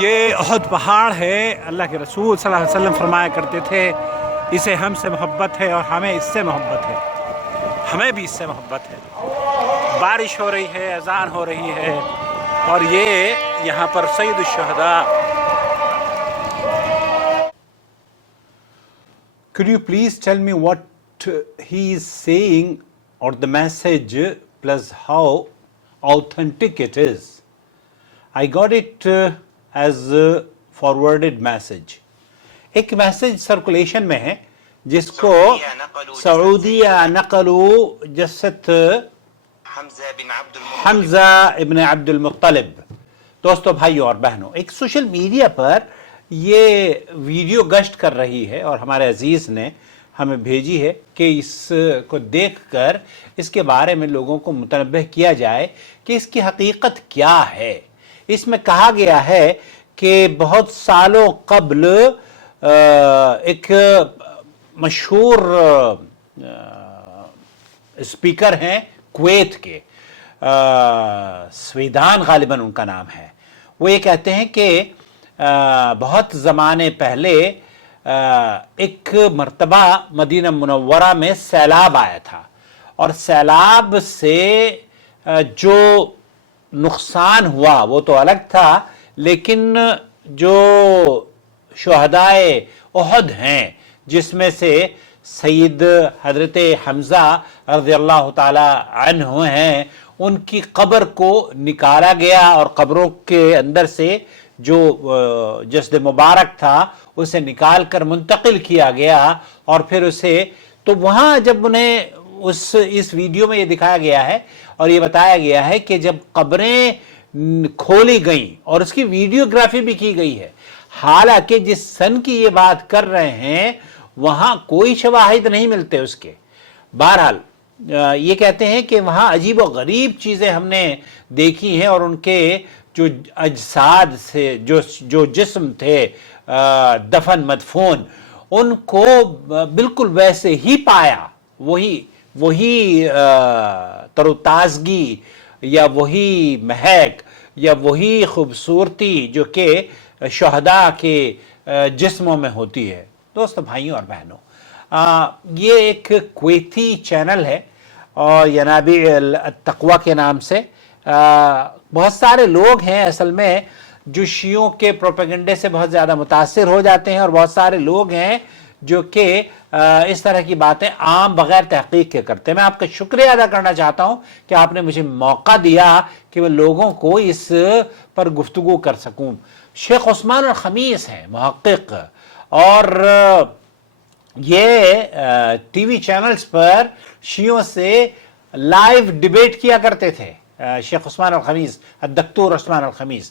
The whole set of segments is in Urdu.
یہ احد پہاڑ ہے، اللہ کے رسول صلی اللہ علیہ وسلم فرمایا کرتے تھے اسے ہم سے محبت ہے اور ہمیں اس سے محبت ہے، ہمیں بھی اس سے محبت ہے۔ بارش ہو رہی ہے، اذان ہو رہی ہے، اور یہ یہاں پر سید الشہداء۔ Could you please tell me what he is saying or the message plus how authentic it is? I got it as a forwarded message. ایک میسج سرکولیشن میں ہے جس کو سعودیہ نقلو جثت حمزہ ابن عبد المطلب۔ دوستو، بھائیو اور بہنوں، ایک سوشل میڈیا پر یہ ویڈیو گشت کر رہی ہے اور ہمارے عزیز نے ہمیں بھیجی ہے کہ اس کو دیکھ کر اس کے بارے میں لوگوں کو متنبہ کیا جائے کہ اس کی حقیقت کیا ہے۔ اس میں کہا گیا ہے کہ بہت سالوں قبل ایک مشہور اسپیکر ہیں کویت کے، سویدان غالباً ان کا نام ہے، وہ یہ کہتے ہیں کہ بہت زمانے پہلے ایک مرتبہ مدینہ منورہ میں سیلاب آیا تھا، اور سیلاب سے جو نقصان ہوا وہ تو الگ تھا، لیکن جو شہدائے احد ہیں جس میں سے سید حضرت حمزہ رضی اللہ تعالی عنہ ہیں، ان کی قبر کو نکالا گیا اور قبروں کے اندر سے جو جسد مبارک تھا اسے نکال کر منتقل کیا گیا، اور پھر اسے تو وہاں جب انہیں اس ویڈیو میں یہ دکھایا گیا ہے اور یہ بتایا گیا ہے کہ جب قبریں کھولی گئیں اور اس کی ویڈیوگرافی بھی کی گئی ہے، حالانکہ جس سن کی یہ بات کر رہے ہیں وہاں کوئی شواہد نہیں ملتے اس کے۔ بہرحال یہ کہتے ہیں کہ وہاں عجیب و غریب چیزیں ہم نے دیکھی ہیں، اور ان کے جو اجساد سے جو جسم تھے دفن مدفون، ان کو بالکل ویسے ہی پایا، وہی تر و تازگی یا وہی مہک یا وہی خوبصورتی جو کہ شہداء کے جسموں میں ہوتی ہے۔ دوستو، بھائیوں اور بہنوں، یہ ایک کویتی چینل ہے اور ینابیع التقوی کے نام سے۔ بہت سارے لوگ ہیں اصل میں جو شیعوں کے پروپیگنڈے سے بہت زیادہ متاثر ہو جاتے ہیں، اور بہت سارے لوگ ہیں جو کہ اس طرح کی باتیں عام بغیر تحقیق کے کرتے ہیں۔ میں آپ کا شکریہ ادا کرنا چاہتا ہوں کہ آپ نے مجھے موقع دیا کہ میں لوگوں کو اس پر گفتگو کر سکوں۔ شیخ عثمان الخمیس ہیں محقق، اور یہ ٹی وی چینلز پر شیعوں سے لائیو ڈیبیٹ کیا کرتے تھے۔ شیخ عثمان الخمیس، الدکتور عثمان الخمیس،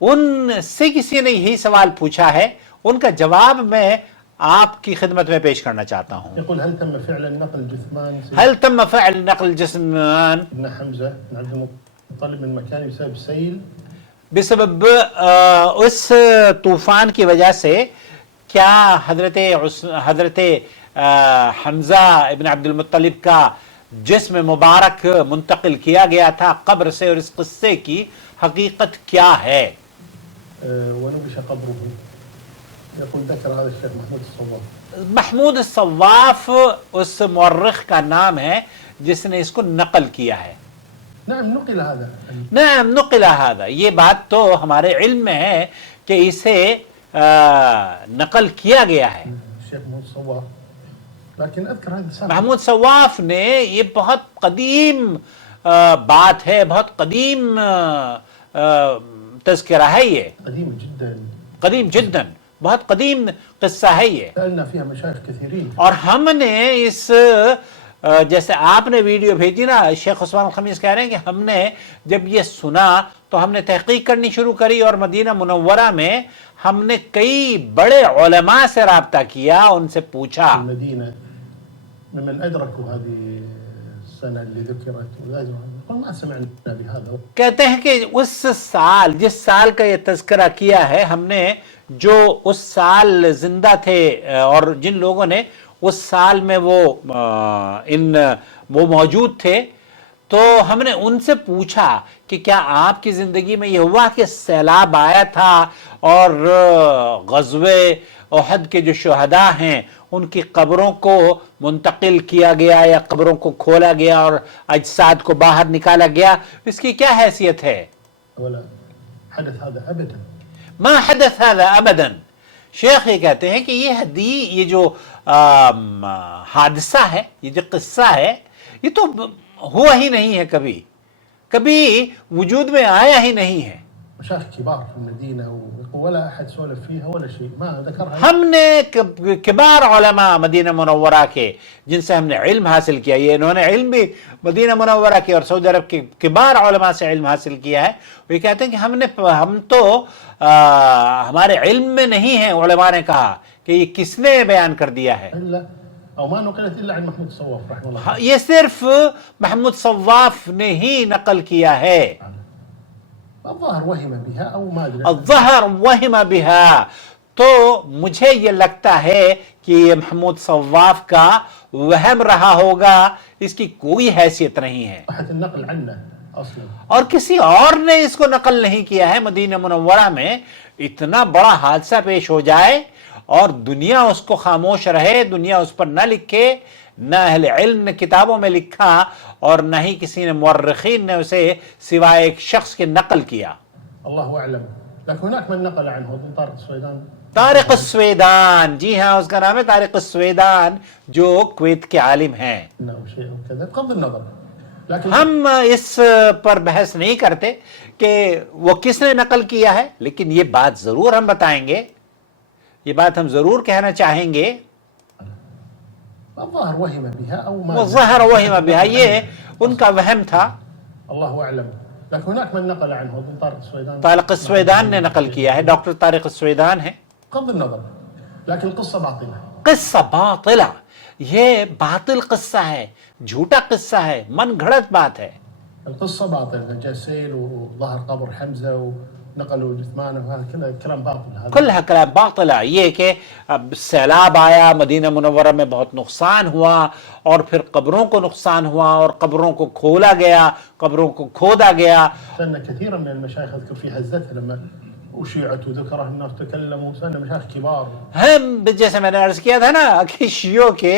ان سے کسی نے یہی سوال پوچھا ہے، ان کا جواب میں آپ کی خدمت میں پیش کرنا چاہتا ہوں۔ يقول هل تم فعلا نقل جثمان هل تم فعل نقل جثمان ابن حمزة بن عبد المطلب من مكانه بسبب سيل؟ بسبب اس طوفان کی وجہ سے کیا حضرت حمزہ ابن عبد المطلب کا جسم مبارک منتقل کیا گیا تھا قبر سے، اور اس قصے کی حقیقت کیا ہے؟ ونبش قبره. يقول ذكر هذا الشيخ محمود الصواف. محمود الصواف اس مورخ کا نام ہے جس نے اس کو نقل کیا ہے۔ نعم نقل هذا. نعم نقل هذا، یہ بات تو ہمارے علم میں ہے کہ اسے نقل کیا گیا ہے۔ الشيخ محمود الصواف. لیکن اذکر هذا محمود صواف نے، یہ بہت قدیم بات ہے، بہت قدیم تذکرہ ہے، یہ قدیم جدا، قدیم جداً، بہت قدیم قصہ ہے یہ۔ سألنا فيها مشايخ كثيرين. اور ہم نے اس جیسے آپ نے ویڈیو بھیجی نا، شیخ عثمان الخمیس کہہ رہے ہیں کہ ہم نے جب یہ سنا تو ہم نے تحقیق کرنی شروع کری، اور مدینہ منورہ میں ہم نے کئی بڑے علماء سے رابطہ کیا، ان سے پوچھا۔ المدينة ممن أدركوا هذه السنة اللي ذكرت، قل ما سمعنا بهذا. کہتے ہیں کہ اس سال، جس سال کا یہ تذکرہ کیا ہے ہم نے، جو اس سال زندہ تھے اور جن لوگوں نے اس سال میں وہ موجود تھے، تو ہم نے ان سے پوچھا کہ کیا آپ کی زندگی میں یہ ہوا کہ سیلاب آیا تھا اور غزوہ احد کے جو شہداء ہیں ان کی قبروں کو منتقل کیا گیا یا قبروں کو کھولا گیا اور اجساد کو باہر نکالا گیا، اس کی کیا حیثیت ہے؟ ولا حدث هذا ابدا. ما حدث هذا ابدا. شیخ یہ کہتے ہیں کہ یہ جو حادثہ ہے، یہ جو قصہ ہے، یہ تو ہوا ہی نہیں ہے، کبھی وجود میں آیا ہی نہیں ہے. مشايخ كبار في المدينة ولا أحد سولف فيها ولا شيء ما ذكرها. ہم نے کبار علماء مدینہ منورہ کے جن سے ہم نے علم حاصل کیا، یہ انہوں نے علم بھی مدینہ منورہ کے اور سعودی عرب کے کبار علماء سے علم حاصل کیا ہے، وہ کہتے ہیں کہ ہم تو ہمارے علم میں نہیں ہیں. علماء نے کہا کہ یہ کس نے بیان کر دیا ہے؟ إلا أو ما نقلت إلا عن محمود الصواف رحمه الله. یہ صرف محمود صواف نے ہی نقل کیا ہے. الظاهر وهم بها أو ما أدري. الظہر وہم بها. تو مجھے یہ لگتا ہے کہ یہ محمود صواف کا وہم رہا ہوگا، اس کی کوئی حیثیت نہیں ہے، صحة النقل عنه أصلا. اور کسی اور نے اس کو نقل نہیں کیا ہے. مدینہ منورہ میں اتنا بڑا حادثہ پیش ہو جائے اور دنیا اس کو خاموش رہے، دنیا اس پر نہ لکھے، نہ اہل علم نے کتابوں میں لکھا اور نہ ہی کسی نے مورخین نے اسے سوائے ایک شخص کے نقل کیا. الله أعلم. لكن هناك من نقل عنه ابن طارق السويدان. طارق السویدان، جی ہاں اس کا نام ہے طارق السویدان، جو کویت کے عالم ہیں. إنه شيء كذا بغض النظر. لكن ہم اس پر بحث نہیں کرتے کہ وہ کس نے نقل کیا ہے، لیکن یہ بات ضرور ہم بتائیں گے، یہ بات ہم ضرور کہنا چاہیں گے. الظاهر وهم بها أو ما. وظہر وہم بہا، یہ ان کا وہم تھا. الله أعلم. لكن هناك من نقل عنه ابن طارق السويدان. طارق السویدان نے نقل کیا ہے، ڈاکٹر طارق السویدان ہے. بغض النظر. لكن القصة باطلة. قصہ باطلہ، یہ باطل قصہ ہے، جھوٹا قصہ ہے، من گھڑت بات ہے. القصة باطلة. جاء سيل وظهر قبر حمزة ونقلوا جثمانه وهذا كله كلام باطل. هذا کلہ کلام باطلہ. یہ کہ اب سیلاب آیا، مدینہ منورہ میں بہت نقصان ہوا اور پھر قبروں کو نقصان ہوا اور قبروں کو کھولا گیا، قبروں کو کھودا گیا. سنة كثيرا من المشايخ اذكر في هزتها لما اشيعت وذكر الناس تكلموا، سنة مشايخ كبار. ہم جیسے میں نے عرض کیا تھا نا کہ شیعوں کے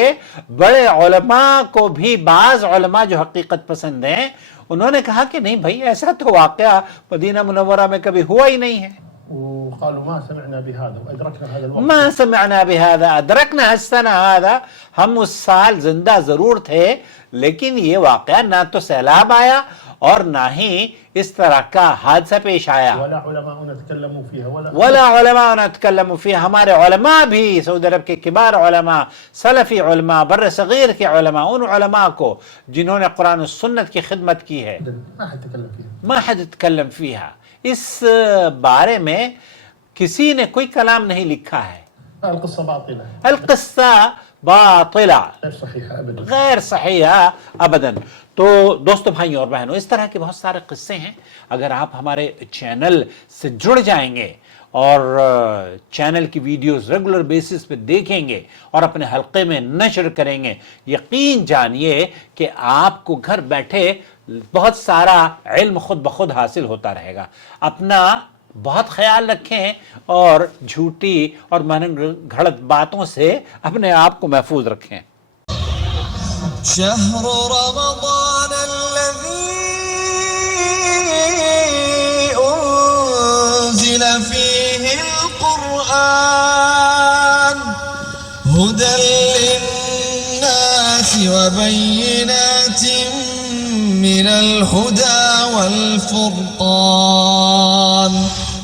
بڑے علماء کو بھی بعض علماء جو حقیقت پسند ہیں انہوں نے کہا کہ نہیں بھائی ایسا تو واقعہ مدینہ منورہ میں کبھی ہوا ہی نہیں ہے. وقالوا ما سمعنا بهذا وادركنا هذا الوقت. ما سمعنا بهذا ادرکنا السنہ هذا، ہم اس سال زندہ ضرور تھے لیکن یہ واقعہ نہ تو سیلاب آیا اور نہ ہی اس طرح کا حادثہ پیش آیا. ولا علماء تكلموا فيها ولا علماء نتكلم فيها. ہمارے علماء بھی سعودی عرب کے کبار علماء، سلفی علماء، بر صغیر کے علماء، ان علماء کو جنہوں نے قرآن و سنت کی خدمت کی ہے، ما حد تكلم فيها. ما حد يتكلم فيها، اس بارے میں کسی نے کوئی کلام نہیں لکھا ہے. القصة باطلة. القصہ باطلہ، غير صحيحة أبدا. غیر صحیحہ ابداً. تو دوستو بھائیوں اور بہنوں، اس طرح کے بہت سارے قصے ہیں. اگر آپ ہمارے چینل سے جڑ جائیں گے اور چینل کی ویڈیوز ریگولر بیسس پہ دیکھیں گے اور اپنے حلقے میں نشر کریں گے، یقین جانیے کہ آپ کو گھر بیٹھے بہت سارا علم خود بخود حاصل ہوتا رہے گا. اپنا بہت خیال رکھیں اور جھوٹی اور من گھڑت باتوں سے اپنے آپ کو محفوظ رکھیں. شهر رمضان الذي أنزل فيه القرآن هدى للناس وبينات من الهدى والفرقان